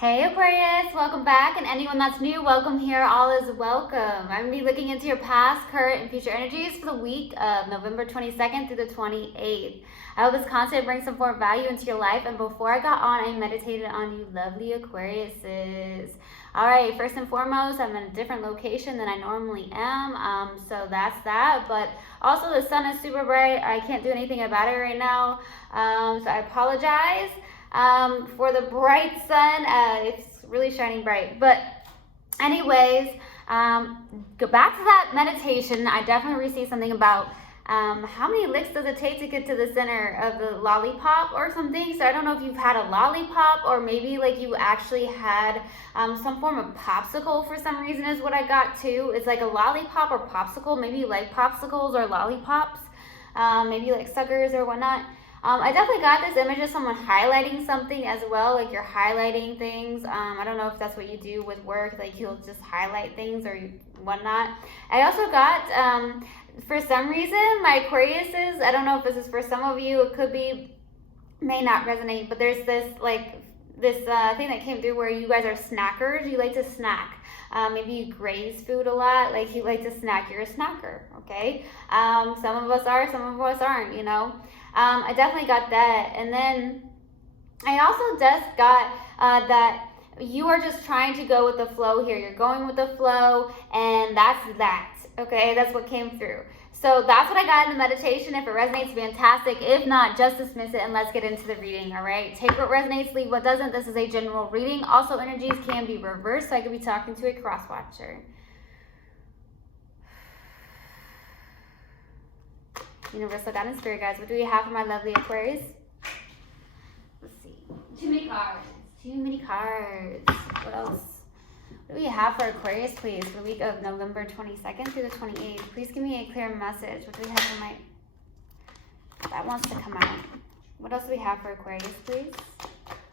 Hey Aquarius, welcome back, and anyone that's new, welcome here. All is welcome. I'm going to be looking into your past, current, and future energies for the week of November 22nd through the 28th. I hope this content brings some more value into your life, and before I got on, I meditated on you lovely Aquariuses. Alright, first and foremost, I'm in a different location than I normally am, so that's that, but also the sun is super bright. I can't do anything about it right now, so I apologize. For the bright sun, it's really shining bright. But anyways, go back to that meditation. I definitely received something about how many licks does it take to get to the center of the lollipop or something. So I don't know if you've had a lollipop, or maybe like you actually had some form of popsicle for some reason is what I got too. It's like a lollipop or popsicle. Maybe you like popsicles or lollipops. Maybe you like suckers or whatnot. I definitely got this image of someone highlighting something as well, like you're highlighting things. I don't know if that's what you do with work, like you'll just highlight things or whatnot. I also got, for some reason, my Aquariuses, I don't know if this is for some of you, it could be, may not resonate, but there's this, thing that came through where you guys are snackers. You like to snack. Maybe you graze food a lot, like you like to snack. You're a snacker, okay? Some of us are, some of us aren't, you know? I definitely got that. And then I also just got that you are just trying to go with the flow here. You're going with the flow, and that's that, okay? That's what came through. So that's what I got in the meditation. If it resonates, fantastic. If not, just dismiss it and let's get into the reading, all right? Take what resonates, leave what doesn't. This is a general reading. Also, energies can be reversed, so I could be talking to a cross-watcher. Universal God and Spirit guides, what do we have for my lovely Aquarius? Let's see. Too many cards. Too many cards. What else? What do we have for Aquarius, please, for the week of November 22nd through the 28th? Please give me a clear message. What do we have for my... That wants to come out. What else do we have for Aquarius, please?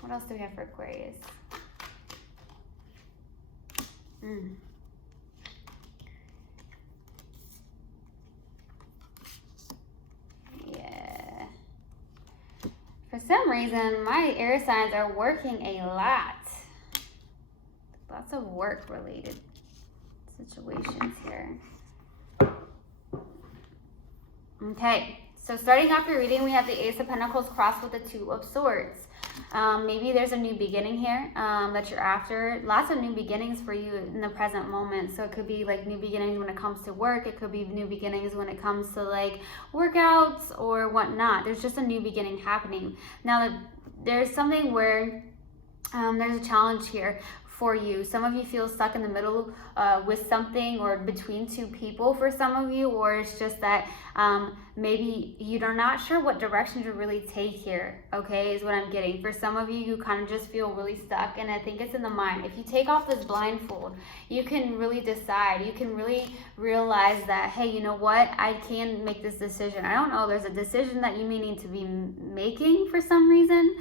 What else do we have for Aquarius? Yeah. For some reason, my air signs are working a lot. Lots of work-related situations here. Okay, so starting off your reading, we have the Ace of Pentacles crossed with the Two of Swords. Maybe there's a new beginning here that you're after. Lots of new beginnings for you in the present moment. So it could be like new beginnings when it comes to work. It could be new beginnings when it comes to like workouts or whatnot. There's just a new beginning happening. Now, there's something where there's a challenge here for you. Some of you feel stuck in the middle with something, or between two people for some of you, or it's just that maybe you're not sure what direction to really take here, okay, is what I'm getting. For some of you, you kind of just feel really stuck, and I think it's in the mind. If you take off this blindfold, you can really decide. You can really realize that, hey, you know what, I can make this decision. I don't know, there's a decision that you may need to be making for some reason.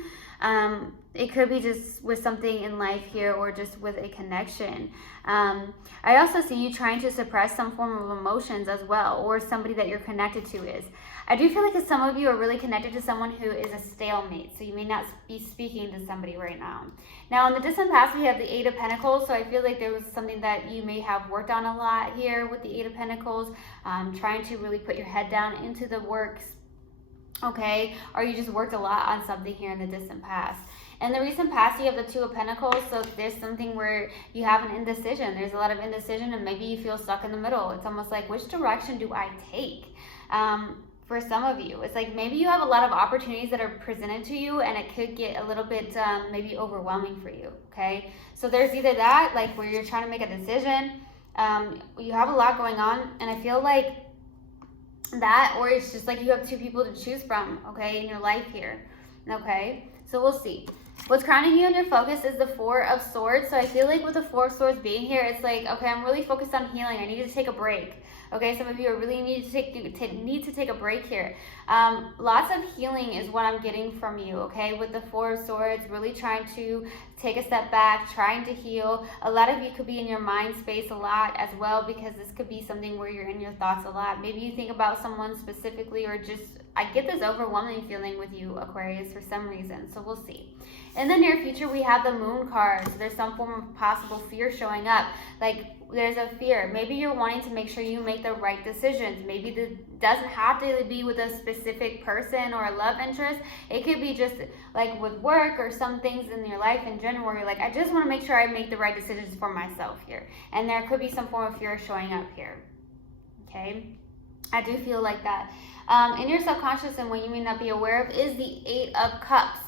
It could be just with something in life here, or just with a connection. I also see you trying to suppress some form of emotions as well, or somebody that you're connected to is. I do feel like that some of you are really connected to someone who is a stalemate, so you may not be speaking to somebody right now. Now, in the distant past, we have the Eight of Pentacles, so I feel like there was something that you may have worked on a lot here with the Eight of Pentacles, trying to really put your head down into the works, okay, or you just worked a lot on something here in the distant past. In the recent past, you have the Two of Pentacles, so there's something where you have an indecision. There's a lot of indecision, and maybe you feel stuck in the middle. It's almost like, which direction do I take? For some of you, it's like maybe you have a lot of opportunities that are presented to you, and it could get a little bit maybe overwhelming for you, okay? So there's either that, like where you're trying to make a decision, you have a lot going on, and I feel like that, or it's just like you have two people to choose from, okay, in your life here, okay? So we'll see. What's grounding you in your focus is the Four of Swords. So I feel like with the Four of Swords being here, it's like, okay, I'm really focused on healing. I need to take a break. Okay, some of you are really need to take a break here. Lots of healing is what I'm getting from you, okay? With the Four of Swords, really trying to take a step back, trying to heal. A lot of you could be in your mind space a lot as well, because this could be something where you're in your thoughts a lot. Maybe you think about someone specifically, or just, I get this overwhelming feeling with you, Aquarius, for some reason. So we'll see. In the near future, we have the moon card. So there's some form of possible fear showing up. Like, there's a fear. Maybe you're wanting to make sure you make the right decisions. Maybe it doesn't have to be with a specific person or a love interest. It could be just like with work or some things in your life in general where you're like, I just want to make sure I make the right decisions for myself here. And there could be some form of fear showing up here. Okay? I do feel like that. In your subconscious, and what you may not be aware of, is the Eight of Cups.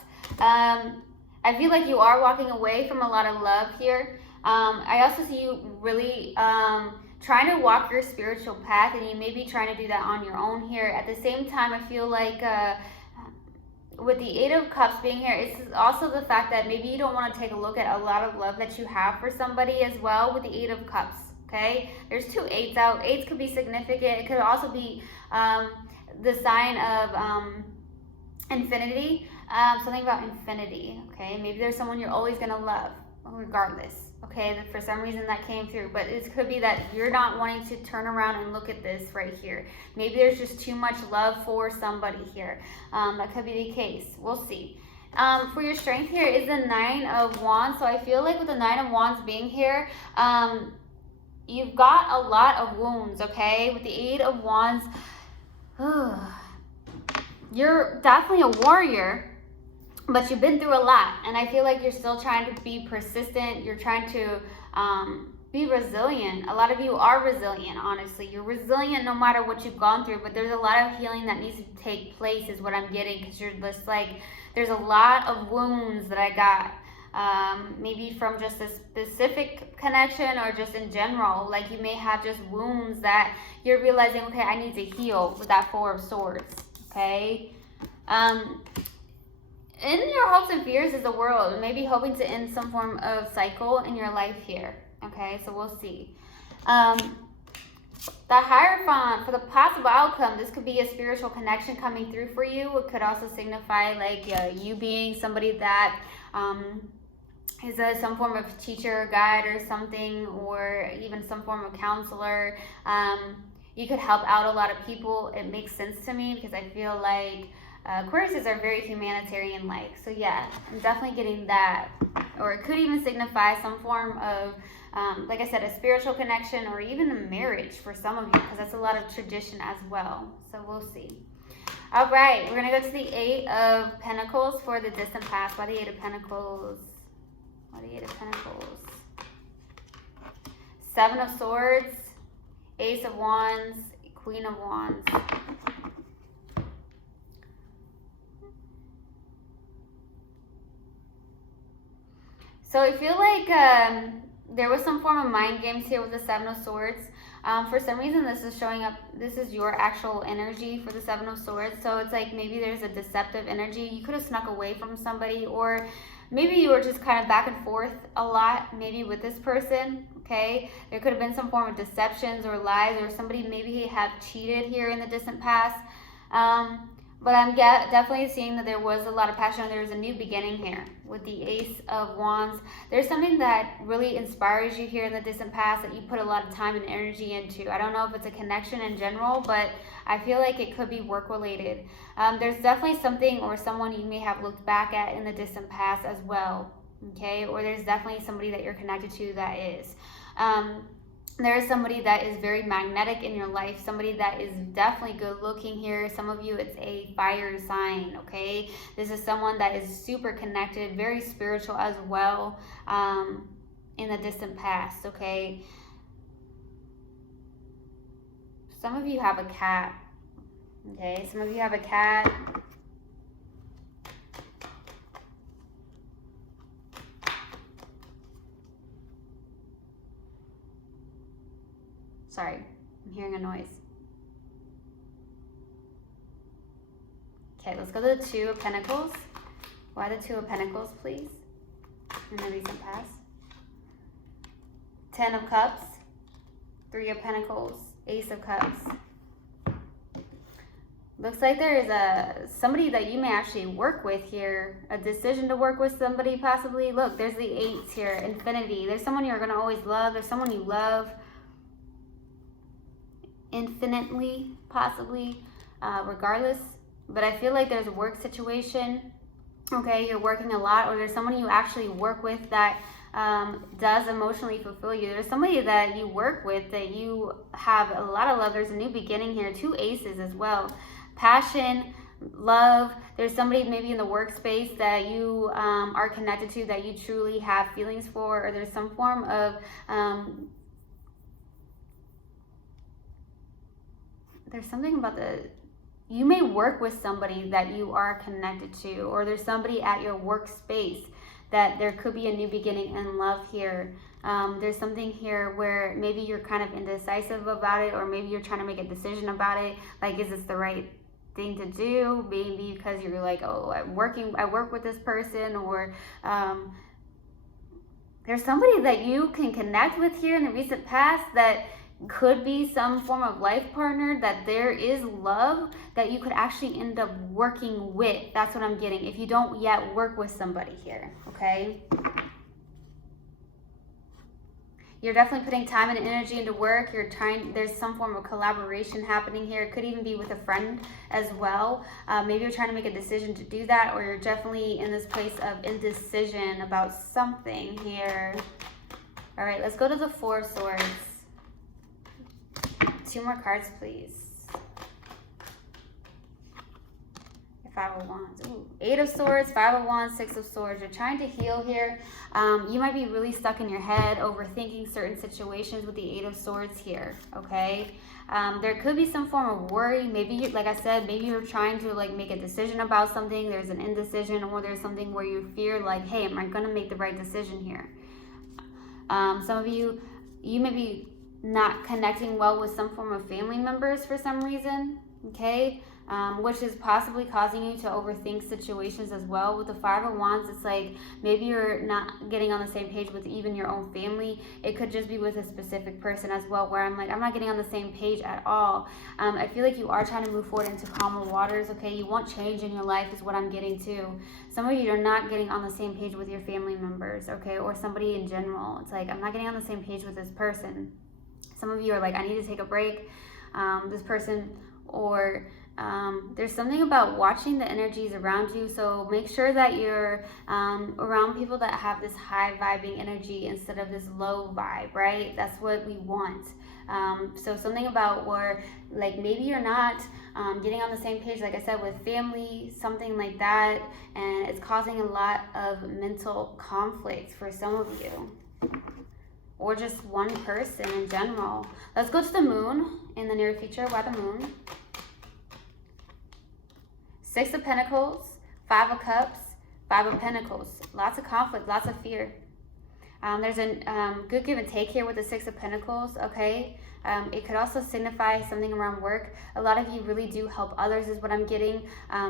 I feel like you are walking away from a lot of love here. I also see you really trying to walk your spiritual path, and you may be trying to do that on your own here. At the same time, I feel like with the Eight of Cups being here, it's also the fact that maybe you don't want to take a look at a lot of love that you have for somebody as well with the Eight of Cups. Okay, there's two eights out. Eights could be significant. It could also be the sign of infinity. Something about infinity. Okay, maybe there's someone you're always gonna love, regardless. Okay, for some reason that came through, but it could be that you're not wanting to turn around and look at this right here. Maybe there's just too much love for somebody here. That could be the case. We'll see. For your strength here is the Nine of Wands. So I feel like with the Nine of Wands being here, you've got a lot of wounds, okay? With the Eight of Wands, you're definitely a warrior, but you've been through a lot. And I feel like you're still trying to be persistent. You're trying to be resilient. A lot of you are resilient, honestly. You're resilient no matter what you've gone through, but there's a lot of healing that needs to take place is what I'm getting, because you're just like, there's a lot of wounds that I got. Maybe from just a specific connection or just in general. Like, you may have just wounds that you're realizing, okay, I need to heal with that Four of Swords, okay? In your hopes and fears is the World. Maybe hoping to end some form of cycle in your life here, okay? So we'll see. The Hierophant, for the possible outcome, this could be a spiritual connection coming through for you. It could also signify like you being somebody that is some form of teacher, guide, or something, or even some form of counselor. You could help out a lot of people. It makes sense to me because I feel like Aquariuses are very humanitarian-like. So yeah, I'm definitely getting that. Or it could even signify some form of, like I said, a spiritual connection or even a marriage for some of you, because that's a lot of tradition as well. So we'll see. All right, we're going to go to the Eight of Pentacles for the distant past. Why the Eight of Pentacles? Why the Eight of Pentacles? Seven of Swords, Ace of Wands, Queen of Wands. So I feel like there was some form of mind games here with the Seven of Swords. For some reason, this is showing up. This is your actual energy for the Seven of Swords. So it's like maybe there's a deceptive energy. You could have snuck away from somebody, or maybe you were just kind of back and forth a lot, maybe with this person, okay? There could have been some form of deceptions or lies, or somebody maybe have cheated here in the distant past. But I'm definitely seeing that there was a lot of passion. There was a new beginning here with the Ace of Wands. There's something that really inspires you here in the distant past that you put a lot of time and energy into. I don't know if it's a connection in general, but I feel like it could be work related. There's definitely something or someone you may have looked back at in the distant past as well, okay? Or there's definitely somebody that you're connected to that is. There is somebody that is very magnetic in your life, somebody that is definitely good looking here. Some of you, it's a fire sign, okay? This is someone that is super connected, very spiritual as well, in the distant past, okay? Some of you have a cat, okay? Some of you have a cat. Sorry, I'm hearing a noise. Okay, let's go to the Two of Pentacles. Why the Two of Pentacles, please? In the recent past. 10 of Cups. 3 of Pentacles. Ace of Cups. Looks like there is somebody that you may actually work with here. A decision to work with somebody possibly. Look, there's the eights here. Infinity. There's someone you're going to always love. There's someone you love infinitely, possibly, regardless. But I feel like there's a work situation. Okay, you're working a lot, or there's someone you actually work with that does emotionally fulfill you. There's somebody that you work with that you have a lot of love. There's a new beginning here. 2 aces as well. Passion, love. There's somebody maybe in the workspace that you are connected to, that you truly have feelings for, or there's some form of there's something about you may work with somebody that you are connected to, or there's somebody at your workspace that there could be a new beginning in love here. There's something here where maybe you're kind of indecisive about it, or maybe you're trying to make a decision about it. Like, is this the right thing to do? Maybe because you're like, oh, I work with this person, or there's somebody that you can connect with here in the recent past that could be some form of life partner, that there is love that you could actually end up working with. That's what I'm getting, if you don't yet work with somebody here, okay? You're definitely putting time and energy into work. There's some form of collaboration happening here. It could even be with a friend as well. Maybe you're trying to make a decision to do that, or you're definitely in this place of indecision about something here. All right, let's go to the 4 of Swords. 2 more cards, please. 5 of Wands. Ooh. 8 of Swords, 5 of Wands, 6 of Swords. You're trying to heal here. You might be really stuck in your head, overthinking certain situations with the 8 of Swords here, okay? There could be some form of worry. Maybe, like I said, maybe you're trying to like make a decision about something. There's an indecision, or there's something where you fear like, hey, am I going to make the right decision here? Some of you may be not connecting well with some form of family members for some reason, okay? Which is possibly causing you to overthink situations as well. With the 5 of Wands, it's like maybe you're not getting on the same page with even your own family. It could just be with a specific person as well, where I'm like, I'm not getting on the same page at all. I feel like you are trying to move forward into calmer waters, okay? You want change in your life is what I'm getting to. Some of you are not getting on the same page with your family members, okay? Or somebody in general. It's like, I'm not getting on the same page with this person. Some of you are like, I need to take a break. This person, or there's something about watching the energies around you. So make sure that you're around people that have this high vibing energy instead of this low vibe, right? That's what we want. So something about where like maybe you're not getting on the same page, like I said, with family, something like that, and it's causing a lot of mental conflict for some of you, or just one person in general. Let's go to the moon in the near future. Why the moon? 6 of Pentacles, 5 of Cups, 5 of Pentacles. Lots of conflict, lots of fear. There's a good give and take here with the 6 of Pentacles, okay? It could also signify something around work. A lot of you really do help others is what I'm getting.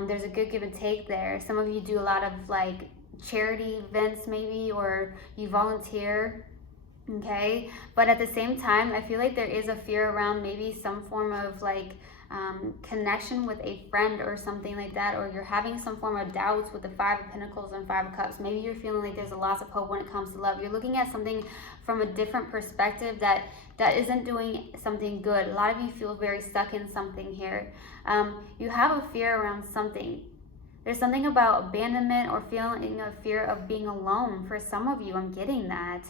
There's a good give and take there. Some of you do a lot of like charity events maybe, or you volunteer. Okay, but at the same time, I feel like there is a fear around maybe some form of like connection with a friend or something like that, or you're having some form of doubts with the 5 of Pentacles and 5 of Cups. Maybe you're feeling like there's a loss of hope when it comes to love. You're looking at something from a different perspective that isn't doing something good. A lot of you feel very stuck in something here. You have a fear around something. There's something about abandonment or feeling a fear of being alone. For some of you, I'm getting that.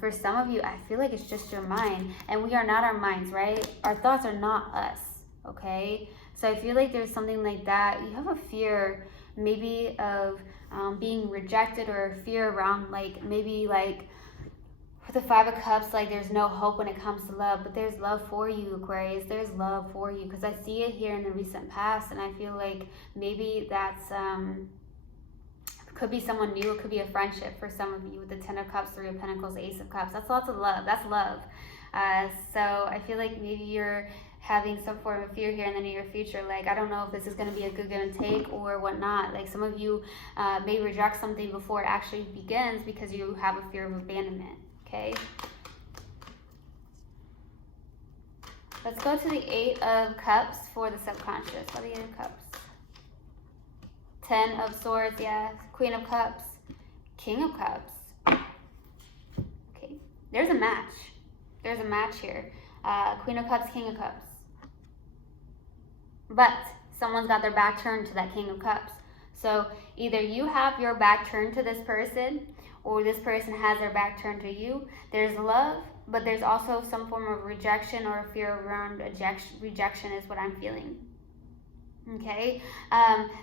For some of you, I feel like it's just your mind. And we are not our minds, right? Our thoughts are not us, okay? So I feel like there's something like that. You have a fear maybe of being rejected, or a fear around like maybe like with the 5 of Cups, like there's no hope when it comes to love, but there's love for you, Aquarius. There's love for you, because I see it here in the recent past, and I feel like maybe that's could be someone new. It could be a friendship for some of you with the 10 of Cups, 3 of Pentacles, Ace of Cups. That's lots of love. That's love. So I feel like maybe you're having some form of fear here in the near future. Like, I don't know if this is going to be a good give and take or whatnot. Like, some of you may reject something before it actually begins because you have a fear of abandonment. Okay, let's go to the 8 of Cups for the subconscious. What are the 8 of Cups? 10 of Swords, yeah. Queen of Cups, King of Cups. Okay, there's a match. There's a match here. Queen of Cups, King of Cups. But someone's got their back turned to that King of Cups. So either you have your back turned to this person, or this person has their back turned to you. There's love, but there's also some form of rejection or fear around rejection is what I'm feeling. Okay,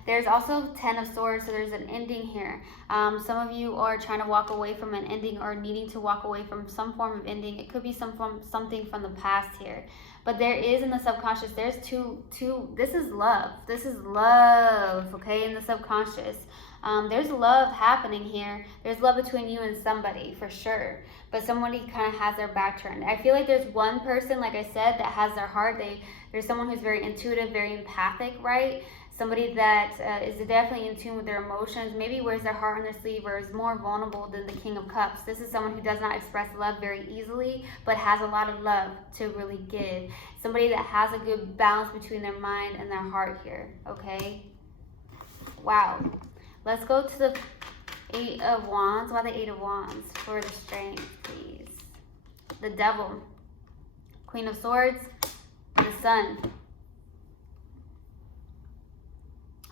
there's also 10 of Swords, so there's an ending here. Some of you are trying to walk away from an ending or needing to walk away from some form of ending. It could be something from the past here. But there is in the subconscious, there's two, this is love. This is love, okay, in the subconscious. There's love happening here. There's love between you and somebody, for sure. But somebody kind of has their back turned. I feel like there's one person, like I said, that has their heart. There's someone who's very intuitive, very empathic, right? Somebody that is definitely in tune with their emotions, maybe wears their heart on their sleeve or is more vulnerable than the King of Cups. This is someone who does not express love very easily, but has a lot of love to really give. Somebody that has a good balance between their mind and their heart here, okay? Wow. Let's go to the Eight of Wands. Why the Eight of Wands? For the strength, please. The Devil. Queen of Swords. The Sun.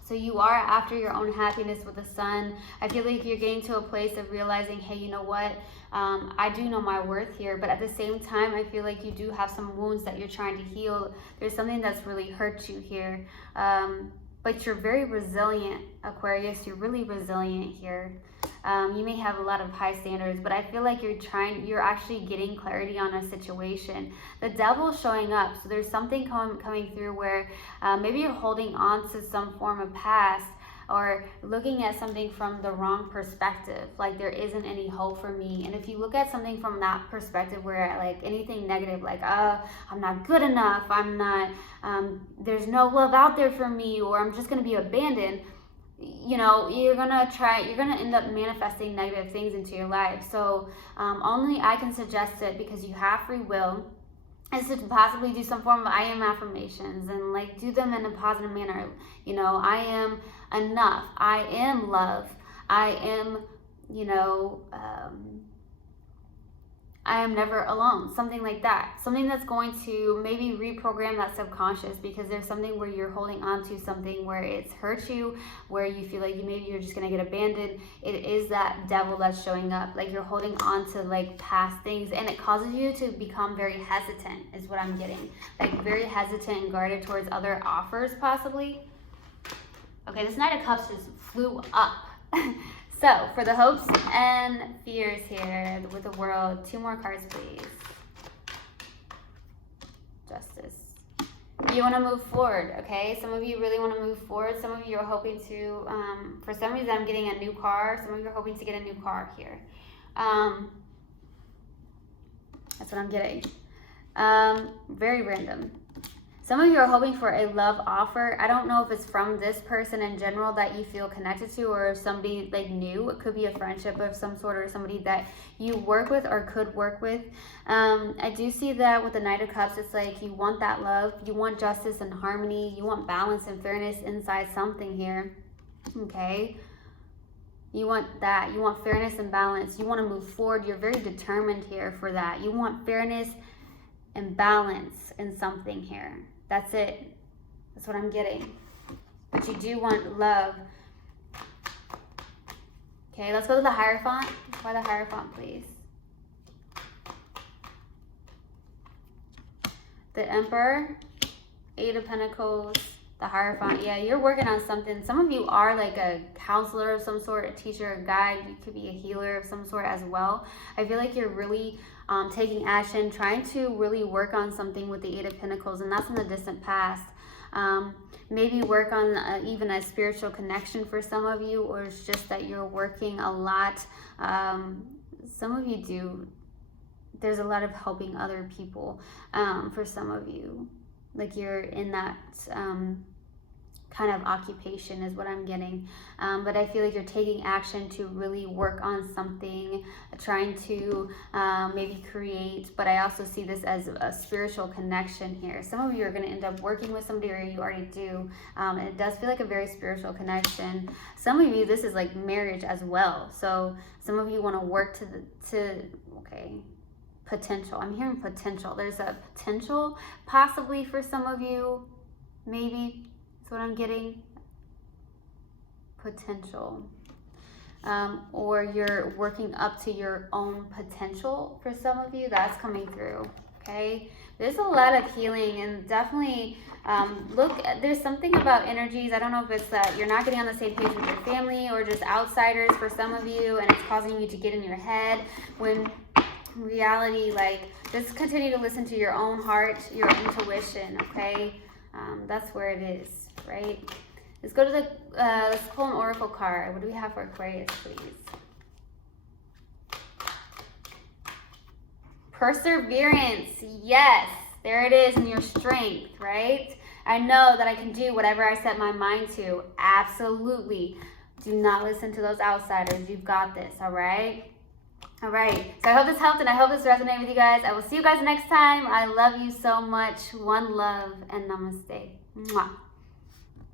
So you are after your own happiness with the Sun. I feel like you're getting to a place of realizing, hey, you know what? I do know my worth here, but at the same time, I feel like you do have some wounds that you're trying to heal. There's something that's really hurt you here. But you're very resilient, Aquarius. You're really resilient here. You may have a lot of high standards, but I feel like you're actually getting clarity on a situation. The Devil's showing up, so there's something coming through where maybe you're holding on to some form of past, or looking at something from the wrong perspective, like there isn't any hope for me. And if you look at something from that perspective where like anything negative, like I'm not good enough, I'm not there's no love out there for me, or I'm just gonna be abandoned, you know, you're gonna end up manifesting negative things into your life. So only I can suggest it, because you have free will, is to possibly do some form of I am affirmations and like do them in a positive manner. You know, I am enough, I am love, I am, you know, I am never alone, something like that. Something that's going to maybe reprogram that subconscious, because there's something where you're holding on to something where it's hurt you, where you feel like maybe you're just gonna get abandoned. It is that Devil that's showing up, like you're holding on to like past things, and it causes you to become very hesitant, is what I'm getting. Like very hesitant and guarded towards other offers, possibly. Okay, this Knight of Cups just flew up. So, for the hopes and fears here with the World, 2 more cards, please. Justice. You want to move forward, okay? Some of you really want to move forward. Some of you are hoping to, for some reason, I'm getting a new car. Some of you are hoping to get a new car here. That's what I'm getting. Very random. Some of you are hoping for a love offer. I don't know if it's from this person in general that you feel connected to, or somebody like new. It could be a friendship of some sort, or somebody that you work with or could work with. I do see that with the Knight of Cups, it's like you want that love, you want justice and harmony, you want balance and fairness inside something here, okay? You want that, you want fairness and balance, you want to move forward, you're very determined here for that. You want fairness and balance in something here. That's it. That's what I'm getting. But you do want love. Okay, let's go to the Hierophant. Why the Hierophant, please? The Emperor, 8 of Pentacles, the Hierophant. Yeah, you're working on something. Some of you are like a counselor of some sort, a teacher, a guide. You could be a healer of some sort as well. I feel like you're really taking action, trying to really work on something with the 8 of Pentacles, and that's in the distant past. Maybe work on even a spiritual connection for some of you, or it's just that you're working a lot. Some of you do. There's a lot of helping other people for some of you. Like you're in that kind of occupation is what I'm getting. But I feel like you're taking action to really work on something, trying to maybe create, but I also see this as a spiritual connection here. Some of you are going to end up working with somebody, or you already do, and it does feel like a very spiritual connection. Some of you, this is like marriage as well. So some of you want to work okay, potential. I'm hearing potential. There's a potential possibly for some of you, maybe. That's what I'm getting. potential. Or you're working up to your own potential for some of you. That's coming through, okay? There's a lot of healing, and definitely there's something about energies. I don't know if it's that you're not getting on the same page with your family or just outsiders for some of you, and it's causing you to get in your head when in reality, like, just continue to listen to your own heart, your intuition, okay? That's where it is, right? Let's go to the, let's pull an oracle card. What do we have for Aquarius, please? Perseverance. Yes, there it is in your strength, right? I know that I can do whatever I set my mind to. Absolutely. Do not listen to those outsiders. You've got this, all right? All right. So I hope this helped, and I hope this resonated with you guys. I will see you guys next time. I love you so much. One love, and namaste. Mwah.